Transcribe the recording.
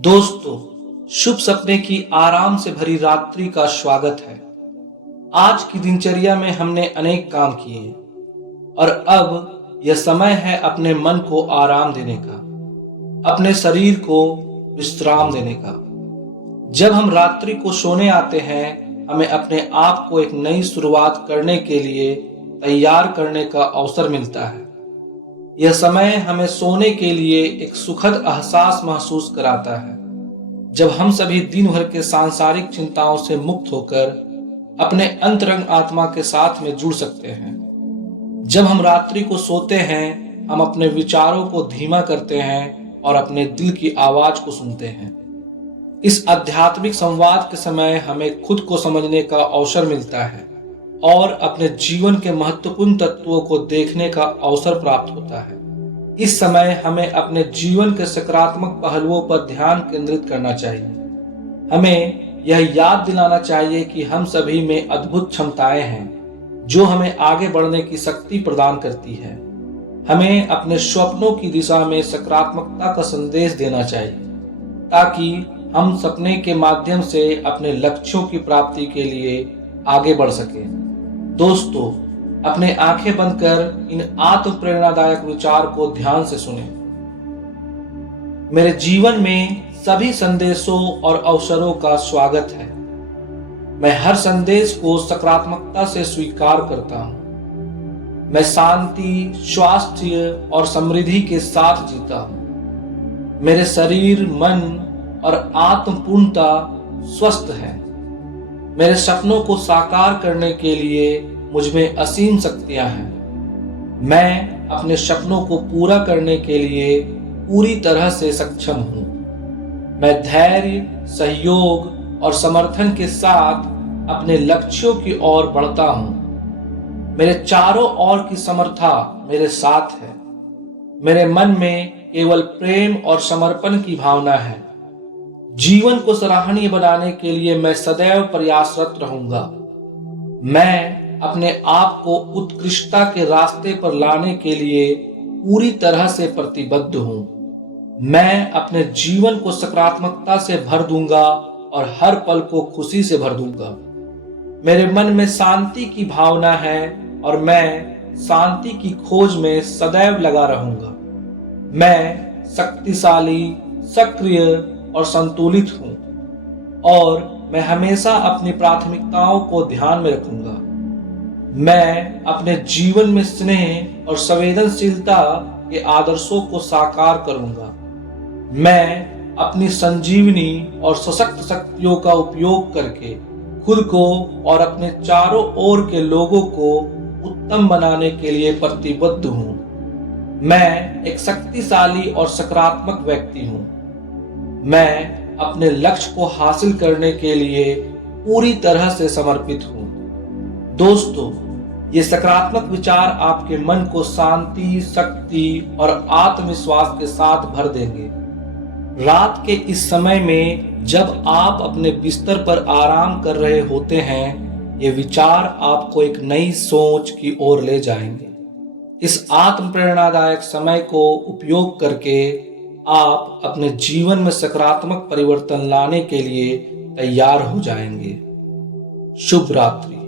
दोस्तों, शुभ सपने की आराम से भरी रात्रि का स्वागत है। आज की दिनचर्या में हमने अनेक काम किए और अब यह समय है अपने मन को आराम देने का, अपने शरीर को विश्राम देने का। जब हम रात्रि को सोने आते हैं, हमें अपने आप को एक नई शुरुआत करने के लिए तैयार करने का अवसर मिलता है। यह समय हमें सोने के लिए एक सुखद एहसास महसूस कराता है, जब हम सभी दिन भर के सांसारिक चिंताओं से मुक्त होकर अपने अंतरंग आत्मा के साथ में जुड़ सकते हैं। जब हम रात्रि को सोते हैं, हम अपने विचारों को धीमा करते हैं और अपने दिल की आवाज को सुनते हैं। इस आध्यात्मिक संवाद के समय हमें खुद को समझने का अवसर मिलता है और अपने जीवन के महत्वपूर्ण तत्वों को देखने का अवसर प्राप्त होता है। इस समय हमें अपने जीवन के सकारात्मक पहलुओं पर ध्यान केंद्रित करना चाहिए। हमें यह याद दिलाना चाहिए कि हम सभी में अद्भुत क्षमताएं हैं, जो हमें आगे बढ़ने की शक्ति प्रदान करती है। हमें अपने स्वप्नों की दिशा में सकारात्मकता का संदेश देना चाहिए, ताकि हम सपने के माध्यम से अपने लक्ष्यों की प्राप्ति के लिए आगे बढ़ सकें। दोस्तों, अपने आंखें बंद कर इन आत्म प्रेरणादायक विचार को ध्यान से सुनें। मेरे जीवन में सभी संदेशों और अवसरों का स्वागत है। मैं हर संदेश को सकारात्मकता से स्वीकार करता हूं। मैं शांति, स्वास्थ्य और समृद्धि के साथ जीता हूं। मेरे शरीर, मन और आत्म पूर्णता स्वस्थ है। मेरे सपनों को साकार करने के लिए मुझ में असीम शक्तियां हैं। मैं अपने सपनों को पूरा करने के लिए पूरी तरह से सक्षम हूं। मैं धैर्य, सहयोग और समर्थन के साथ अपने लक्ष्यों की ओर बढ़ता हूं। मेरे चारों ओर की समर्था मेरे साथ है। मेरे मन में केवल प्रेम और समर्पण की भावना है। जीवन को सराहनीय बनाने के लिए मैं सदैव प्रयासरत रहूंगा। मैं अपने आप को उत्कृष्टता के रास्ते पर लाने के लिए पूरी तरह से प्रतिबद्ध हूं। मैं अपने जीवन को सकारात्मकता से भर दूंगा और हर पल को खुशी से भर दूंगा। मेरे मन में शांति की भावना है और मैं शांति की खोज में सदैव लगा रहूंगा। मैं शक्तिशाली, सक्रिय और संतुलित हूं और मैं हमेशा अपनी प्राथमिकताओं को ध्यान में रखूंगा। मैं अपने जीवन में स्नेह और संवेदनशीलता के आदर्शों को साकार करूंगा। मैं अपनी संजीवनी और सशक्त शक्तियों का उपयोग करके खुद को और अपने चारों ओर के लोगों को उत्तम बनाने के लिए प्रतिबद्ध हूं। मैं एक शक्तिशाली और सकारात्मक व्यक्ति हूं। मैं अपने लक्ष्य को हासिल करने के लिए पूरी तरह से समर्पित हूं। दोस्तों, ये सकारात्मक विचार आपके मन को शांति, शक्ति और आत्मविश्वास के साथ भर देंगे। रात के इस समय में जब आप अपने बिस्तर पर आराम कर रहे होते हैं, ये विचार आपको एक नई सोच की ओर ले जाएंगे। इस आत्म प्रेरणादायक समय को उपयोग करके आप अपने जीवन में सकारात्मक परिवर्तन लाने के लिए तैयार हो जाएंगे। शुभ रात्रि।